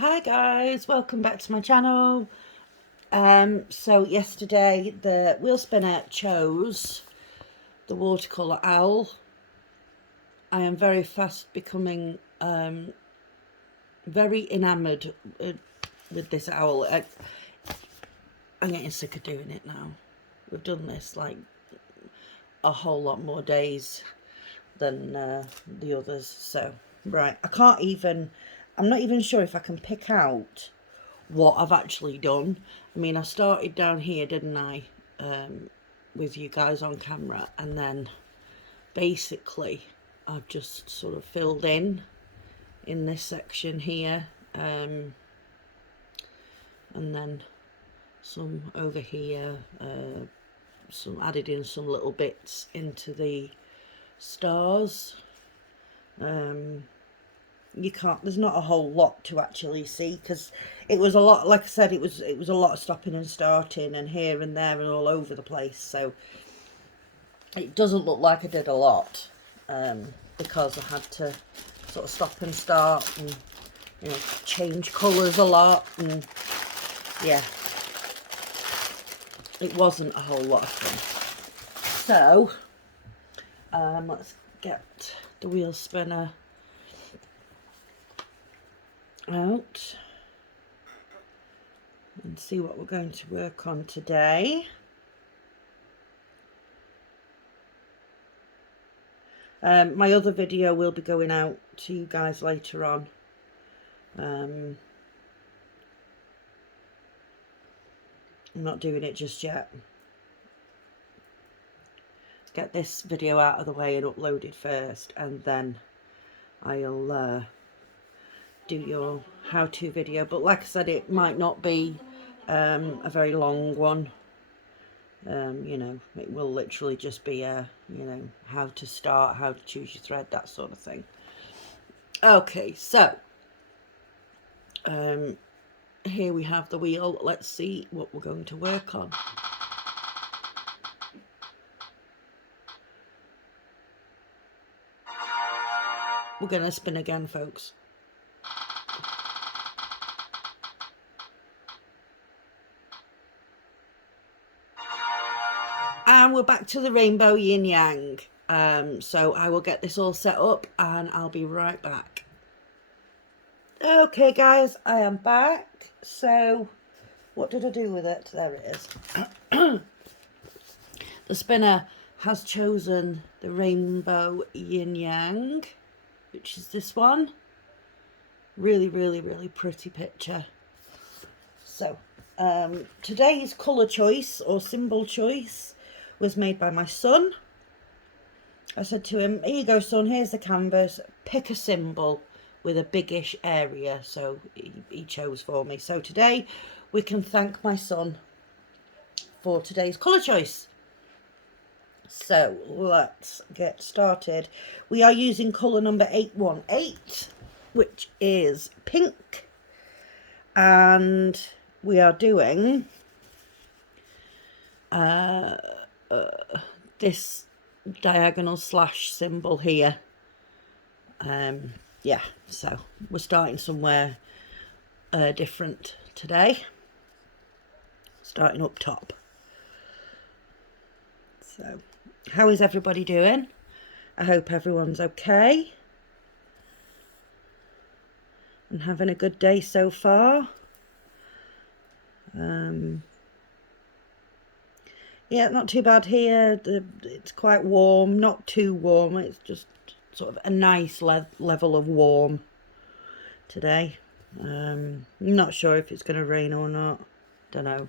Hi guys, welcome back to my channel. So yesterday the wheel spinner chose the watercolour owl. I am very fast becoming very enamoured with this owl. I'm getting sick of doing it now. We've done this like a whole lot more days than the others. So right, I'm not even sure if I can pick out what I've actually done. I mean, I started down here, didn't I, with you guys on camera, and then basically I've just sort of filled in this section here, and then some over here, some added in some little bits into the stars. You can't, there's not a whole lot to actually see because it was a lot, like I said, it was a lot of stopping and starting and here and there and all over the place, so it doesn't look like I did a lot, because I had to sort of stop and start and, you know, change colours a lot, and yeah, it wasn't a whole lot of fun. So let's get the wheel spinner out and see what we're going to work on today. My other video will be going out to you guys later on. I'm not doing it just yet. Get this video out of the way and upload it first, and then I'll do your how-to video. But like I said, it might not be a very long one. You know, it will literally just be a, you know, how to start, how to choose your thread, that sort of thing. Okay, so here we have the wheel. Let's see what we're going to work on. We're going to spin again, folks. And we're back to the rainbow yin yang. So I will get this all set up and I'll be right back. Okay guys, I am back. So what did I do with it? There it is. The spinner has chosen the rainbow yin yang, which is this one. Really, really, really pretty picture. So today's colour choice or symbol choice was made by my son. I said to him, here you go son, here's the canvas, pick a symbol with a biggish area. So he chose for me. So today we can thank my son for today's colour choice. So let's get started. We are using colour number 818, which is pink, and we are doing this diagonal slash symbol here. Yeah, so we're starting somewhere different today, starting up top. So how is everybody doing? I hope everyone's okay and having a good day so far. Yeah, not too bad here. It's quite warm, not too warm. It's just sort of a nice level of warm today. Not sure if it's going to rain or not. Don't know.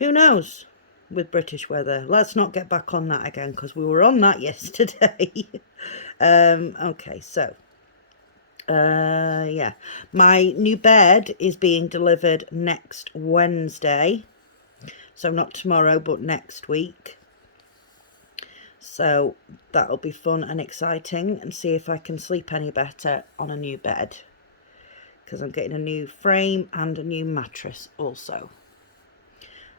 Who knows with British weather? Let's not get back on that again because we were on that yesterday. Okay, so yeah, my new bed is being delivered next Wednesday. So not tomorrow, but next week. So that'll be fun and exciting, and see if I can sleep any better on a new bed, because I'm getting a new frame and a new mattress also.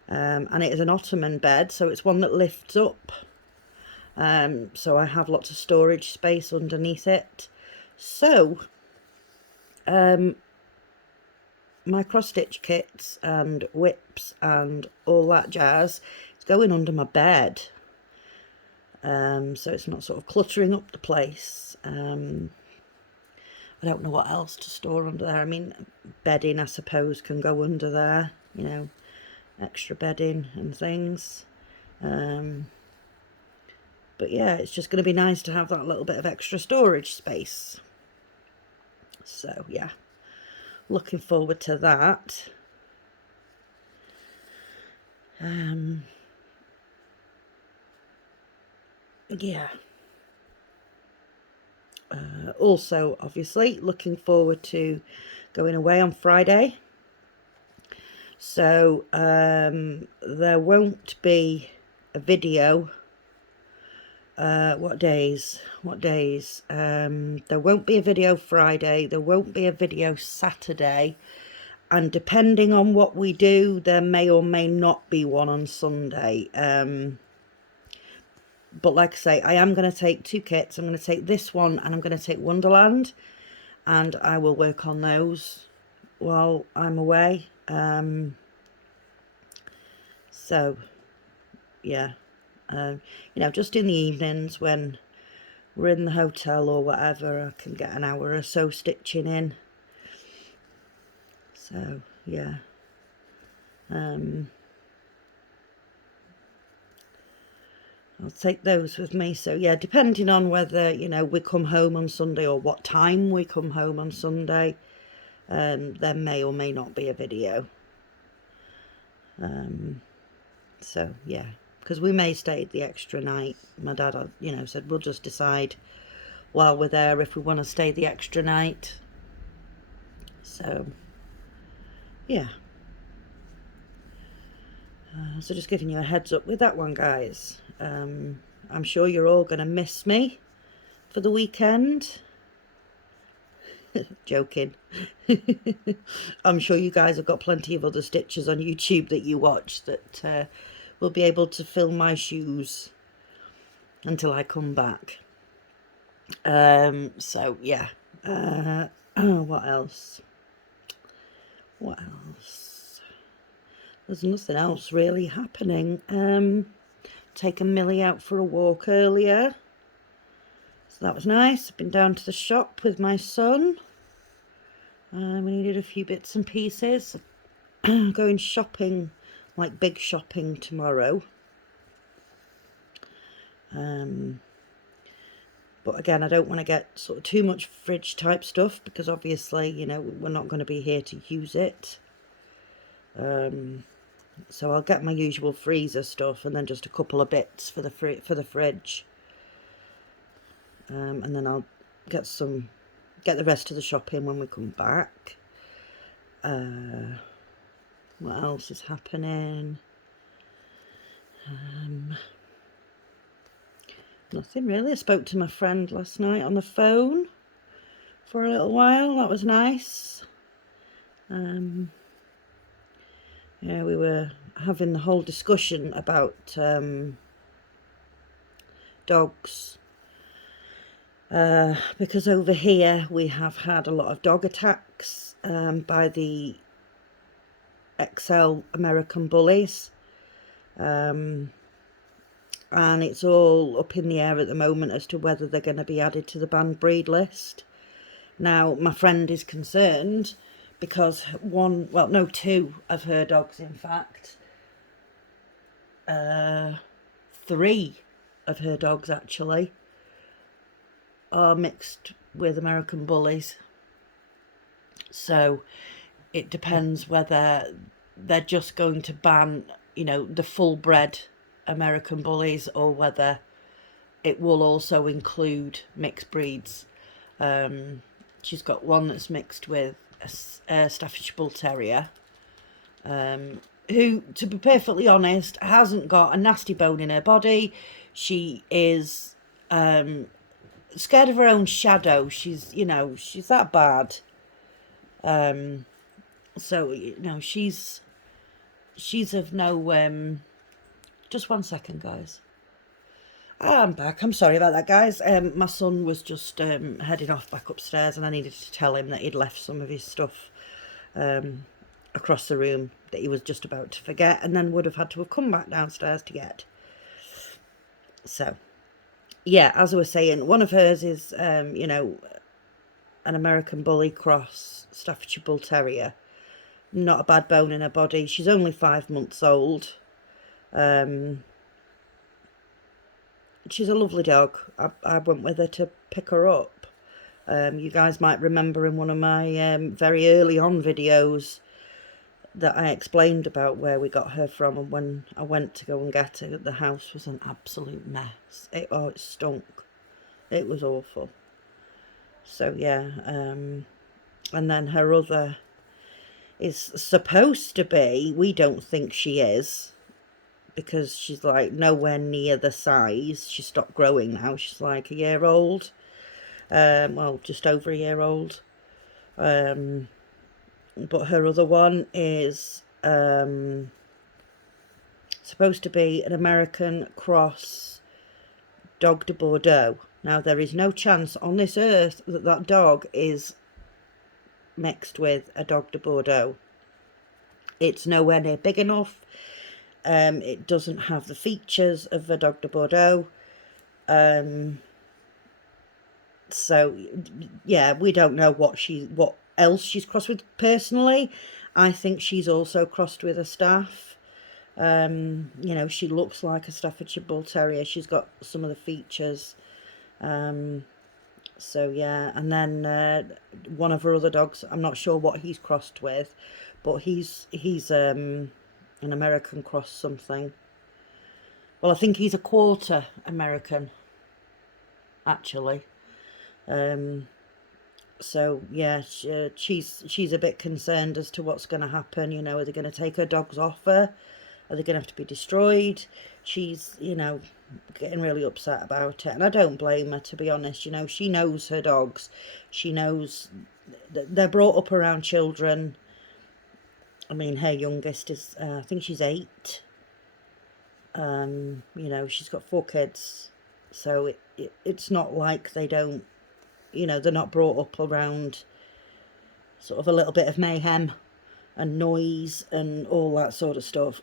And it is an ottoman bed, so it's one that lifts up. So I have lots of storage space underneath it. So my cross stitch kits and whips and all that jazz is going under my bed, so it's not sort of cluttering up the place. I don't know what else to store under there. I mean, bedding I suppose can go under there, you know, extra bedding and things. But yeah, it's just going to be nice to have that little bit of extra storage space. So yeah, looking forward to that. Yeah. Also, obviously, looking forward to going away on Friday. So there won't be a video. What days? There won't be a video Friday. There won't be a video Saturday. And depending on what we do, there may or may not be one on Sunday. But like I say, I am going to take 2 kits. I'm going to take this one and I'm going to take Wonderland. And I will work on those while I'm away. So, yeah. You know, just in the evenings when we're in the hotel or whatever, I can get an hour or so stitching in. So, yeah. I'll take those with me. So yeah, depending on whether, you know, we come home on Sunday or what time we come home on Sunday, there may or may not be a video. So yeah, because we may stay the extra night. My dad, you know, said we'll just decide while we're there if we want to stay the extra night. So yeah. So just giving you a heads up with that one, guys. I'm sure you're all going to miss me for the weekend. Joking. I'm sure you guys have got plenty of other stitches on YouTube that you watch that will be able to fill my shoes until I come back. So yeah. What else? There's nothing else really happening. Taken Millie out for a walk earlier, so that was nice. I've been down to the shop with my son. We needed a few bits and pieces. Going shopping, like big shopping, tomorrow. But again, I don't want to get sort of too much fridge type stuff because obviously, you know, we're not going to be here to use it. So I'll get my usual freezer stuff and then just a couple of bits for the fridge. And then I'll get the rest of the shopping when we come back. What else is happening? Nothing really. I spoke to my friend last night on the phone for a little while. That was nice. Yeah, we were having the whole discussion about dogs. Because over here we have had a lot of dog attacks by the XL American Bullies. And it's all up in the air at the moment as to whether they're going to be added to the banned breed list. Now, my friend is concerned because 2 of her dogs, in fact, 3 of her dogs actually, are mixed with American Bullies. So it depends whether they're just going to ban, you know, the full bred American Bullies or whether it will also include mixed breeds. She's got one that's mixed with a Staffordshire Bull Terrier, who, to be perfectly honest, hasn't got a nasty bone in her body. She is scared of her own shadow. She's, you know, she's that bad. So, you know, she's of no... just one second, guys. I'm back. I'm sorry about that, guys. My son was just heading off back upstairs, and I needed to tell him that he'd left some of his stuff um, across the room that he was just about to forget, and then would have had to have come back downstairs to get. So, yeah, as I was saying, one of hers is, you know, an American Bully Cross Staffordshire Bull Terrier. Not a bad bone in her body. She's only 5 months old. She's a lovely dog. I went with her to pick her up. You guys might remember in one of my very early on videos that I explained about where we got her from, and when I went to go and get her, the house was an absolute mess. It stunk. It was awful. So yeah, and then her other is supposed to be, we don't think she is, because she's like nowhere near the size. She stopped growing now. She's like a year old. Well, just over a year old. But her other one is supposed to be an American Cross Dog de Bordeaux. Now, there is no chance on this earth that that dog is mixed with a Dog de Bordeaux. It's nowhere near big enough. It doesn't have the features of a Dog de Bordeaux. So yeah, we don't know what else she's crossed with. Personally, I think she's also crossed with a Staff. You know, she looks like a Staffordshire Bull Terrier. She's got some of the features. So yeah, and then one of her other dogs, I'm not sure what he's crossed with, but he's an American Cross something. Well, I think he's a quarter American, actually. So yeah, she's a bit concerned as to what's going to happen. You know, are they going to take her dogs off her? Are they going to have to be destroyed? She's, you know, getting really upset about it, and I don't blame her, to be honest. You know, she knows her dogs. She knows they're brought up around children. I mean, her youngest is, I think she's 8. You know, she's got 4 kids, so it's not like they don't, you know, they're not brought up around sort of a little bit of mayhem and noise and all that sort of stuff.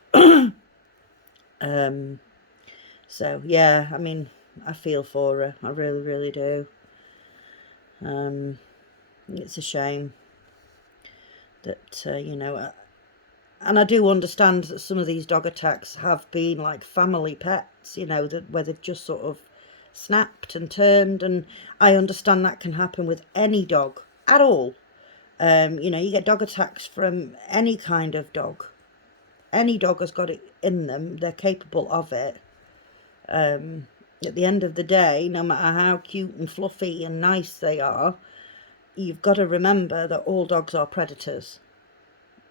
So yeah, I mean, I feel for her. I really, really do. It's a shame that, you know, and I do understand that some of these dog attacks have been like family pets, you know, that where they've just sort of snapped and turned, and I understand that can happen with any dog at all. You know, you get dog attacks from any kind of dog. Any dog has got it in them. They're capable of it. At the end of the day, no matter how cute and fluffy and nice they are, you've got to remember that all dogs are predators.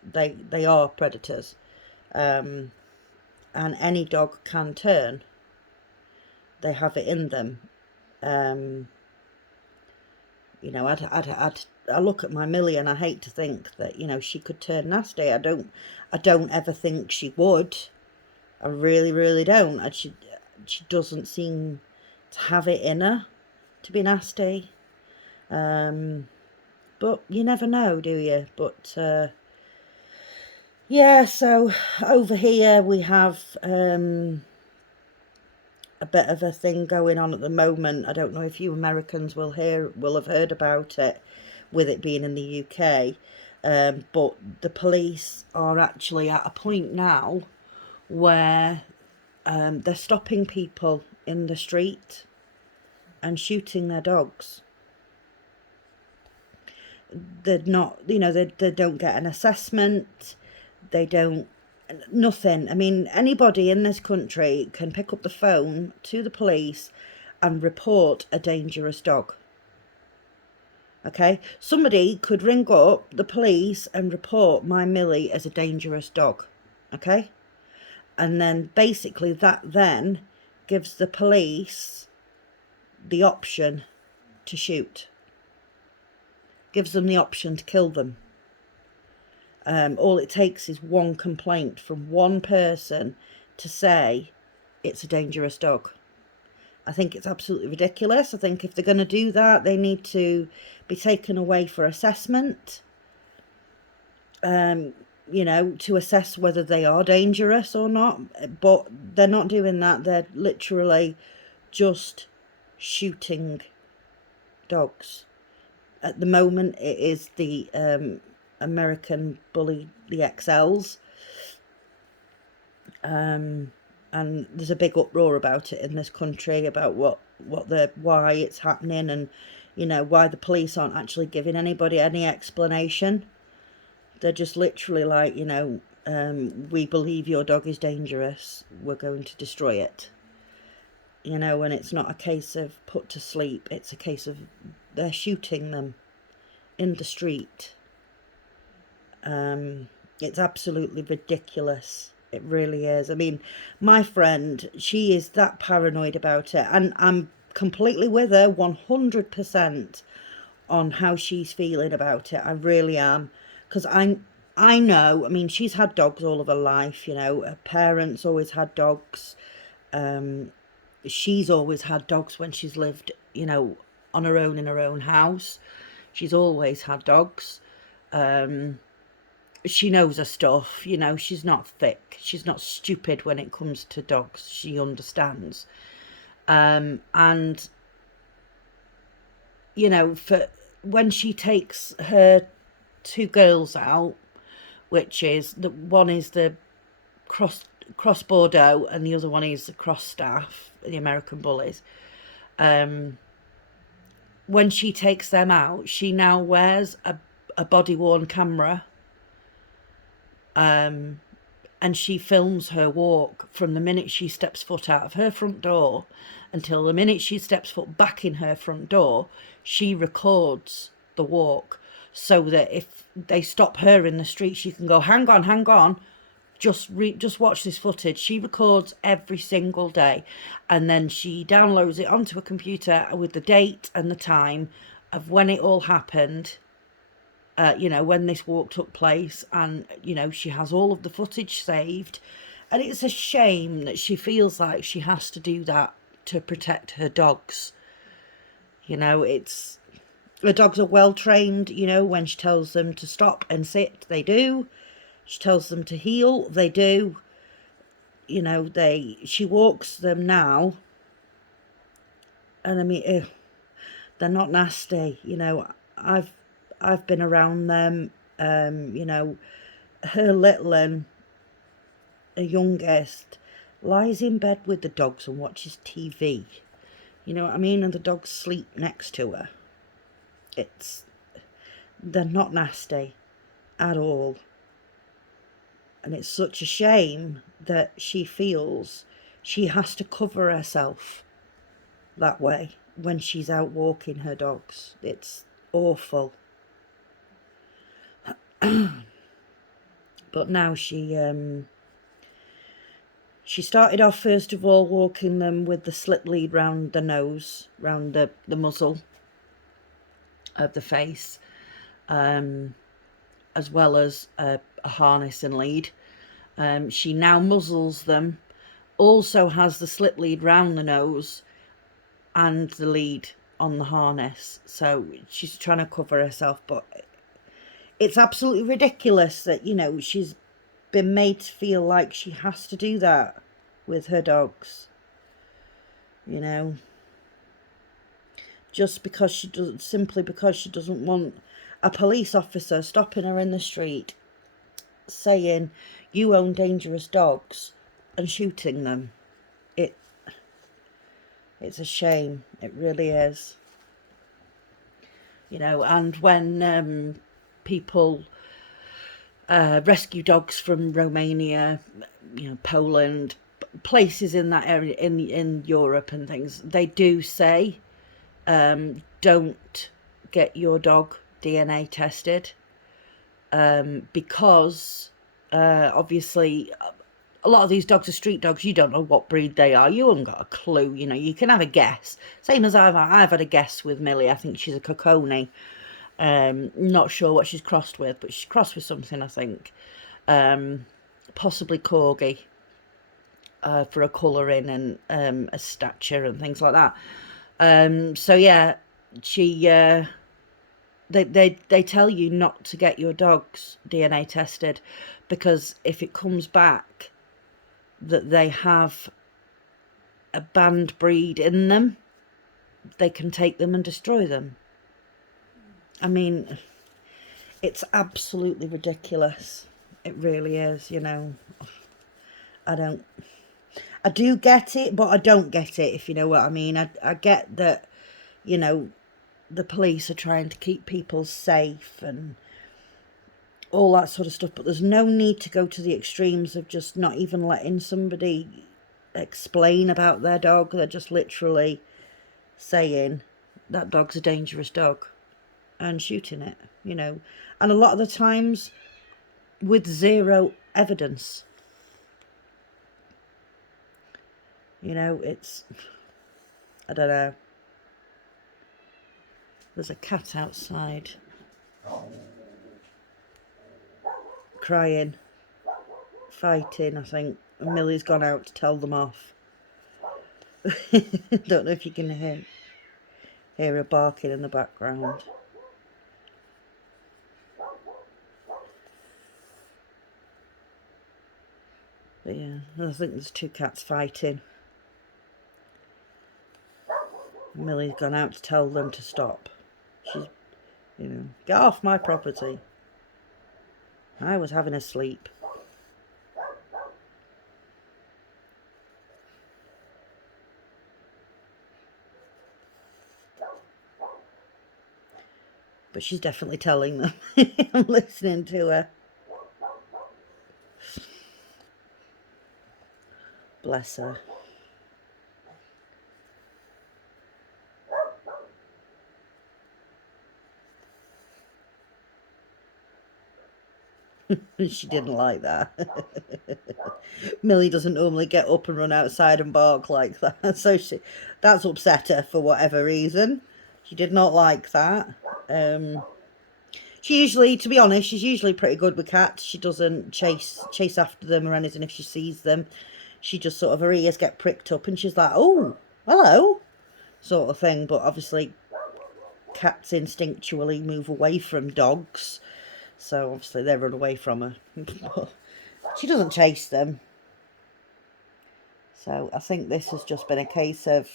They are predators. And any dog can turn. They have it in them. You know, I look at my Millie and I hate to think that, you know, she could turn nasty. I don't ever think she would. I really, really don't. She doesn't seem to have it in her to be nasty. But you never know, do you? But yeah, so over here we have a bit of a thing going on at the moment. I don't know if you Americans will have heard about it, with it being in the UK. But the police are actually at a point now where they're stopping people in the street and shooting their dogs. They're not, you know, they don't get an assessment. They don't, nothing. I mean, anybody in this country can pick up the phone to the police and report a dangerous dog. Okay, somebody could ring up the police and report my Millie as a dangerous dog. Okay, and then basically that then gives the police the option to shoot. Gives them the option to kill them. All it takes is one complaint from one person to say it's a dangerous dog. I think it's absolutely ridiculous. I think if they're going to do that, they need to be taken away for assessment, you know, to assess whether they are dangerous or not. But they're not doing that. They're literally just shooting dogs. At the moment, it is the American Bully, the XLs. And there's a big uproar about it in this country about why it's happening, and you know, why the police aren't actually giving anybody any explanation. They're just literally like, you know, we believe your dog is dangerous, we're going to destroy it. You know, and it's not a case of put to sleep, it's a case of they're shooting them in the street. It's absolutely ridiculous. It really is. I mean, my friend, she is that paranoid about it, and I'm completely with her 100% on how she's feeling about it. I really am, because I know, I mean, she's had dogs all of her life, you know, her parents always had dogs. She's always had dogs when she's lived, you know, on her own in her own house. She's always had dogs. She knows her stuff, you know, she's not thick, she's not stupid when it comes to dogs, she understands. And, you know, for when she takes her two girls out, which is, the one is the cross Bordeaux and the other one is the cross staff, the American Bullies. When she takes them out, she now wears a body-worn camera, and she films her walk from the minute she steps foot out of her front door until the minute she steps foot back in her front door. She records the walk so that if they stop her in the street, she can go, hang on, just watch this footage. She records every single day, and then she downloads it onto a computer with the date and the time of when it all happened. You know, when this walk took place, and you know, she has all of the footage saved. And it's a shame that she feels like she has to do that to protect her dogs. You know, the dogs are well trained. You know, when she tells them to stop and sit, they do. She tells them to heel, they do. You know, she walks them now, and I mean, they're not nasty. You know, I've been around them. You know, her little one, her youngest, lies in bed with the dogs and watches TV. You know what I mean? And the dogs sleep next to her. They're not nasty at all. And it's such a shame that she feels she has to cover herself that way when she's out walking her dogs. It's awful. But now she started off first of all walking them with the slip lead round the nose, round the muzzle of the face, as well as a harness and lead. She now muzzles them, also has the slip lead round the nose and the lead on the harness. So she's trying to cover herself, but it's absolutely ridiculous that, you know, she's been made to feel like she has to do that with her dogs. You know, just because simply because she doesn't want a police officer stopping her in the street saying you own dangerous dogs and shooting them. It's a shame, it really is. You know, and when people rescue dogs from Romania, you know, Poland, places in that area, in Europe and things, they do say, don't get your dog DNA tested, because obviously a lot of these dogs are street dogs. You don't know what breed they are. You haven't got a clue. You know, you can have a guess. Same as I've had a guess with Millie. I think she's a Kokoni. Not sure what she's crossed with, but she's crossed with something, I think. Possibly Corgi. for a colouring and a stature and things like that. So yeah, she they tell you not to get your dogs DNA tested, because if it comes back that they have a banned breed in them, they can take them and destroy them. I mean, it's absolutely ridiculous. It really is, you know. I do get it, but I don't get it, if you know what I mean. I get that, you know, the police are trying to keep people safe and all that sort of stuff, but there's no need to go to the extremes of just not even letting somebody explain about their dog. They're just literally saying that dog's a dangerous dog and shooting it, you know. And a lot of the times with zero evidence. You know, it's, I don't know. There's a cat outside crying, fighting, I think. And Millie's gone out to tell them off. Don't know if you can hear her barking in the background. But yeah, I think there's two cats fighting. Millie's gone out to tell them to stop. She's, you know, get off my property. I was having a sleep. But she's definitely telling them. I'm listening to her. Bless her. She didn't like that. Millie doesn't normally get up and run outside and bark like that. So that's upset her for whatever reason. She did not like that. She usually, to be honest, she's usually pretty good with cats. She doesn't chase after them or anything if she sees them. She just sort of, her ears get pricked up and she's like, oh, hello, sort of thing. But obviously cats instinctually move away from dogs. So obviously they run away from her. But she doesn't chase them. So I think this has just been a case of,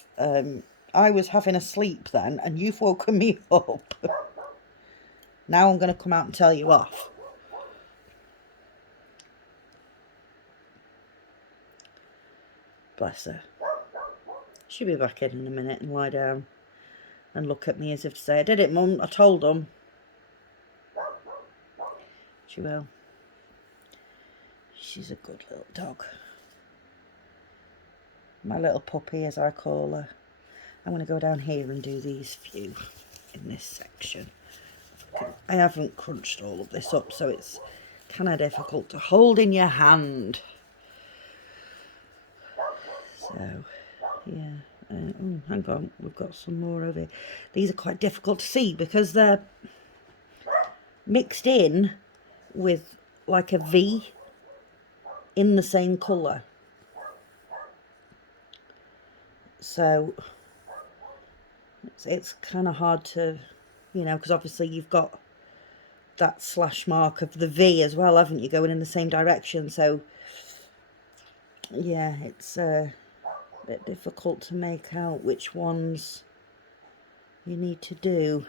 I was having a sleep then and you've woken me up. Now I'm going to come out and tell you off. Bless her. She'll be back in a minute and lie down and look at me as if to say, I did it, Mum, I told them. She will. She's a good little dog. My little puppy, as I call her. I'm going to go down here and do these few in this section. I haven't crunched all of this up, so it's kind of difficult to hold in your hand. So, yeah. Oh, hang on, we've got some more over here. These are quite difficult to see because they're mixed in with like a V in the same colour. So it's kind of hard to, you know, because obviously you've got that slash mark of the V as well, haven't you, going in the same direction. So yeah, it's a bit difficult to make out which ones you need to do.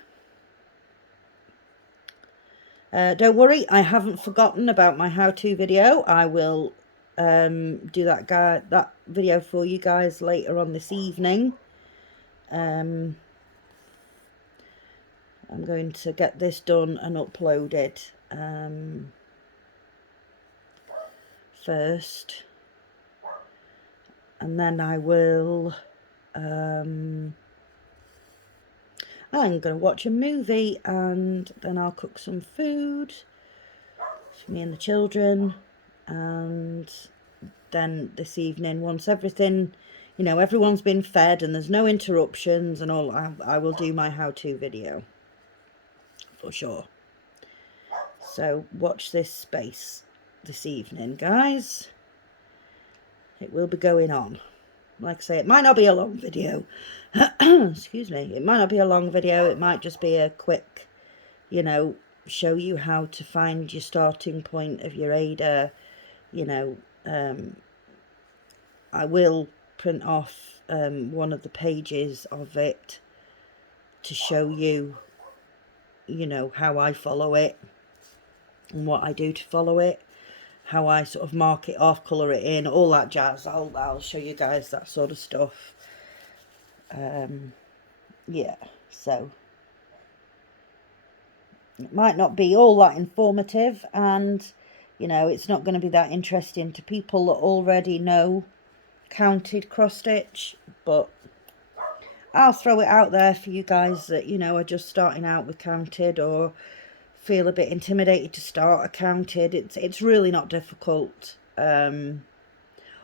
Don't worry, I haven't forgotten about my how-to video. I will do that video for you guys later on this evening. I'm going to get this done and uploaded first, and then I will I'm going to watch a movie and then I'll cook some food for me and the children, and then this evening, once everything, you know, everyone's been fed and there's no interruptions and all, I will do my how-to video for sure. So watch this space this evening, guys. it will be going on. Like I say, it might not be a long video. Excuse me. It might not be a long video. It might just be a quick, you know, show you how to find your starting point of your Ada. You know, I will print off one of the pages of it to show you, you know, how I follow it and what I do to follow it, how I sort of mark it off, colour it in, all that jazz. I'll show you guys that sort of stuff. Yeah, so it might not be all that informative, and you know, it's not going to be that interesting to people that already know counted cross stitch, but I'll throw it out there for you guys that, you know, are just starting out with counted or feel a bit intimidated to start a counted. It's really not difficult.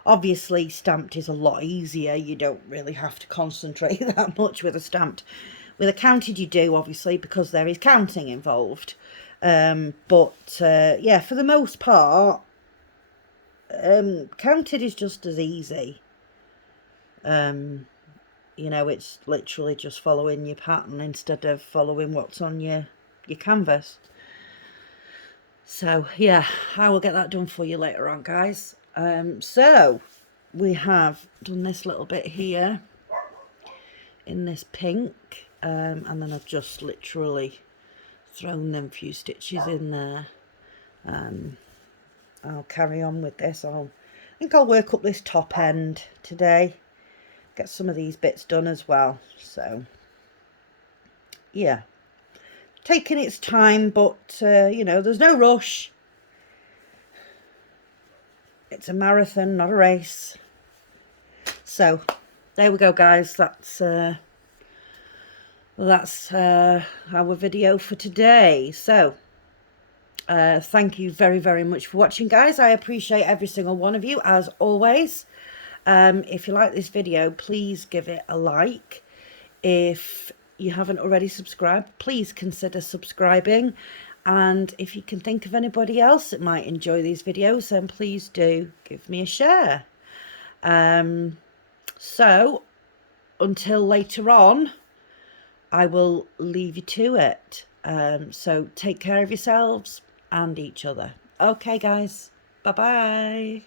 Obviously stamped is a lot easier. You don't really have to concentrate that much with a stamped. With a counted you do, obviously, because there is counting involved. But yeah, for the most part, counted is just as easy. You know, it's literally just following your pattern instead of following what's on your canvas. So yeah, I will get that done for you later on, guys. So we have done this little bit here in this pink, and then I've just literally thrown them few stitches in there. I'll carry on with this. I think I'll work up this top end today, get some of these bits done as well. So yeah, taking its time, but you know, there's no rush. It's a marathon, not a race. So there we go, guys. That's our video for today. So thank you very, very much for watching, guys. I appreciate every single one of you, as always. If you like this video, please give it a like. If you haven't already subscribed, please consider subscribing. And if you can think of anybody else that might enjoy these videos, then please do give me a share. So until later on, I will leave you to it. So take care of yourselves and each other. Okay, guys. Bye-bye.